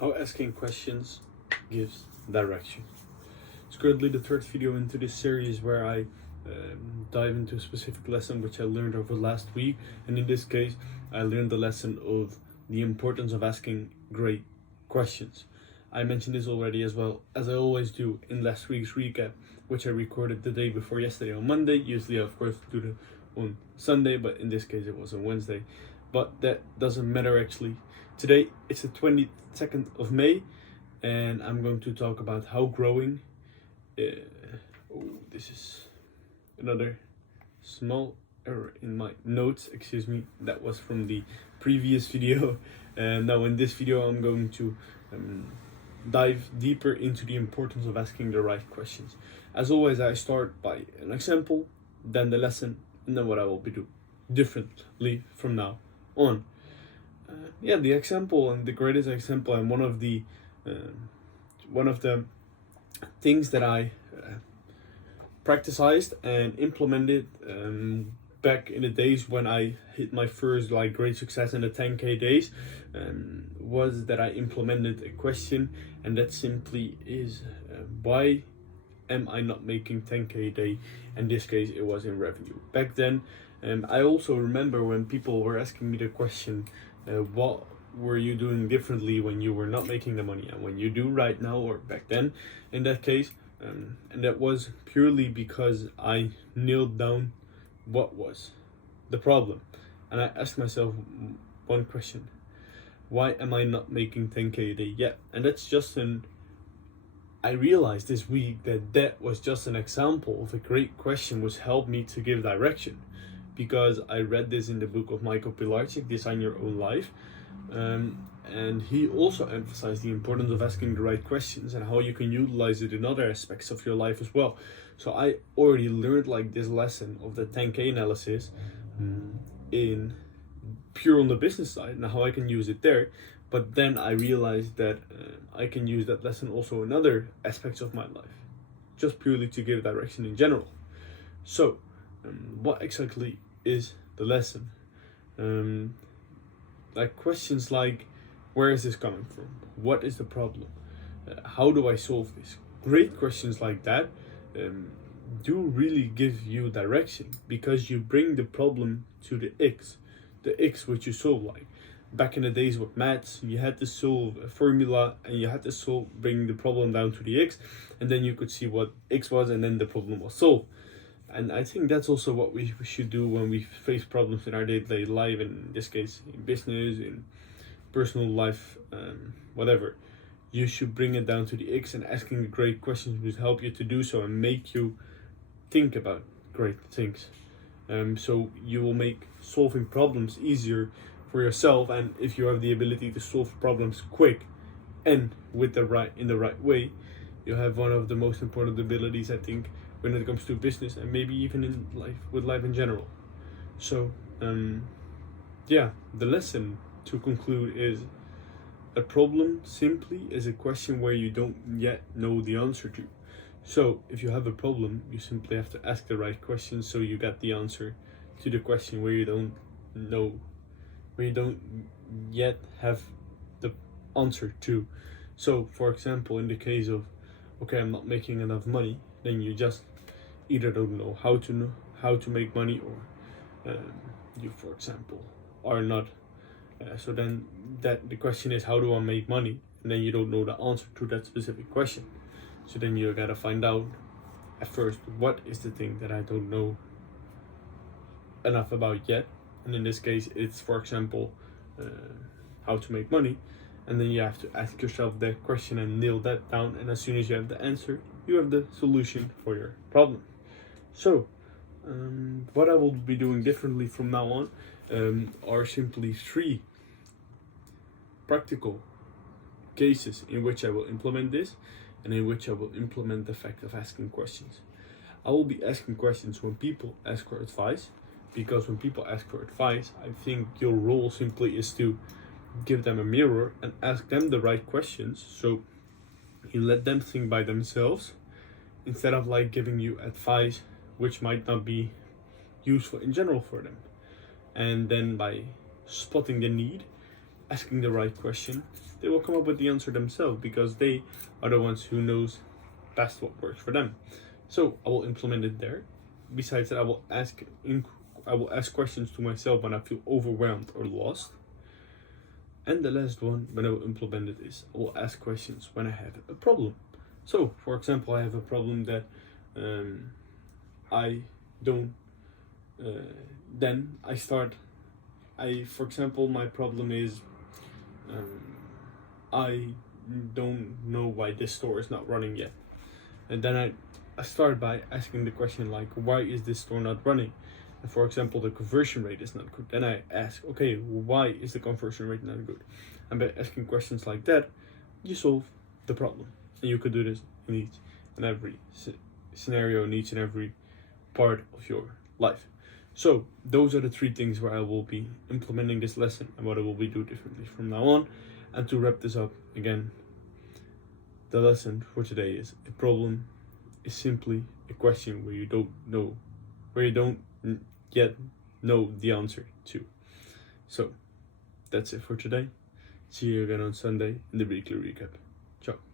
How asking questions gives direction. It's currently the third video into this series where I dive into a specific lesson which I learned over last week, and in this case I learned the lesson of the importance of asking great questions. I mentioned this already, as well as I always do in last week's recap, which I recorded the day before yesterday on Monday. Usually I, of course, do it on Sunday, but in this case it was on Wednesday. But that doesn't matter actually. Today it's the 22nd of May, and I'm going to talk about how growing. This is another small error in my notes, excuse me. That was from the previous video. And now in this video I'm going to dive deeper into the importance of asking the right questions. As always, I start by an example, then the lesson, and then what I will be doing differently from now on. The example, and the greatest example, and one of the things that I practiced and implemented back in the days when I hit my first great success in the 10K days, was that I implemented a question, and that simply is why am I not making 10K a day? In this case it was in revenue. Back then, I also remember when people were asking me the question, what were you doing differently when you were not making the money and when you do right now, or back then in that case, and that was purely because I nailed down what was the problem, and I asked myself one question: why am I not making 10K a day yet? And that's just I realized this week that was just an example of a great question which helped me to give direction, because I read this in the book of Michael Pilarczyk, Design Your Own Life, and he also emphasized the importance of asking the right questions and how you can utilize it in other aspects of your life as well. So I already learned this lesson of the 10K analysis in pure on the business side and how I can use it there. But then I realized that I can use that lesson also in other aspects of my life, just purely to give direction in general. So what exactly is the lesson? Questions like, where is this coming from? What is the problem? How do I solve this? Great questions like that do really give you direction, because you bring the problem to the X which you solve. Like back in the days with maths, you had to solve a formula and you had to bring the problem down to the X, and then you could see what X was, and then the problem was solved. And I think that's also what we should do when we face problems in our day-to-day life, in this case in business, in personal life, whatever. You should bring it down to the X, and asking the great questions will help you to do so and make you think about great things. So you will make solving problems easier for yourself, and if you have the ability to solve problems quick and in the right way, you have one of the most important abilities, I think, when it comes to business, and maybe even in life in general. So the lesson to conclude is, a problem simply is a question where you don't yet know the answer to. So if you have a problem, you simply have to ask the right questions, so you get the answer to the question where you don't know, where you don't yet have the answer to. So for example, in the case of, okay, I'm not making enough money, then you just either don't know how to make money, or you, for example, are not so then that the question is, how do I make money? And then you don't know the answer to that specific question. So then you gotta find out at first, what is the thing that I don't know enough about yet? And in this case it's, for example, how to make money. And then you have to ask yourself that question and nail that down, and as soon as you have the answer, you have the solution for your problem. So what I will be doing differently from now on are simply 3 practical cases in which I will implement this, and in which I will implement the fact of asking questions. I will be asking questions when people ask for advice, because when people ask for advice, I think your role simply is to give them a mirror and ask them the right questions, so you let them think by themselves, instead of giving you advice which might not be useful in general for them. And then by spotting the need, asking the right question, they will come up with the answer themselves because they are the ones who knows best what works for them. So I will implement it there. Besides that, I will ask questions to myself when I feel overwhelmed or lost. And the last one, when I will implement it, is I will ask questions when I have a problem. So, for example, I have a problem that I don't. Then I start. For example, my problem is I don't know why this store is not running yet. And then I start by asking the question like, why is this store not running? And for example, the conversion rate is not good. Then I ask, okay, why is the conversion rate not good? And by asking questions like that, you solve the problem. And you could do this in each and every scenario, in each and every part of your life. So those are the 3 things where I will be implementing this lesson and what I will be doing differently from now on. And to wrap this up again, the lesson for today is a problem is simply a question where you don't yet know the answer to. So that's it for today. See you again on Sunday in the weekly recap. Ciao.